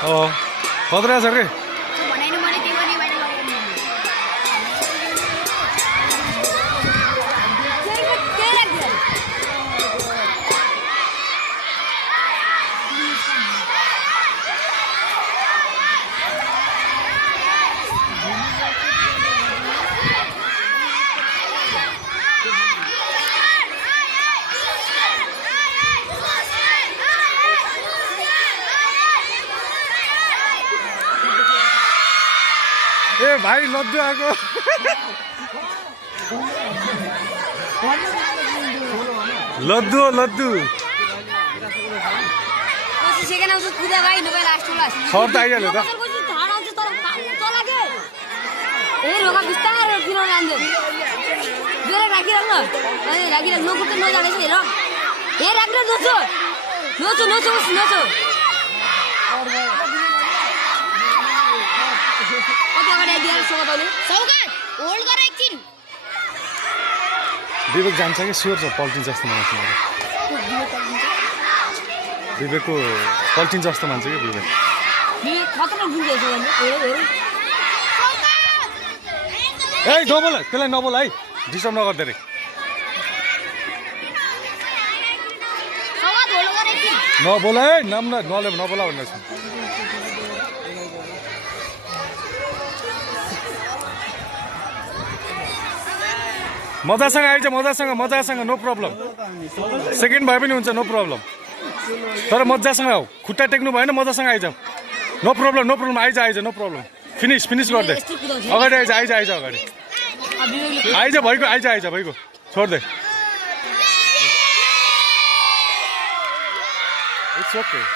खतरा छ रे ए भाइ लड्डु आएको लड्डु लड्डु सर त आइहाल्यो त विवेक जान्छ कि स्योर छ पल्टिन्छ जस्तो मान्छ विवेकको पल्टिन्छ जस्तो मान्छ कि विवेक ए नबोल त्यसलाई नबोल है डिस्टर्ब नगर्दै रे नबोल है नाम नबोला भनेर मजासँग आइज मजासँग नो प्रब्लम सेकेन्ड भए पनि हुन्छ नो प्रब्लम तर मजासँग आऊ खुट्टा टेक्नु भएन मजासँग आइज नो प्रब्लम आइज नो प्रब्लम फिनिस गर्दै अगाडि आइज अगाडि आइज भइगयो छोड्दै इट्स ओके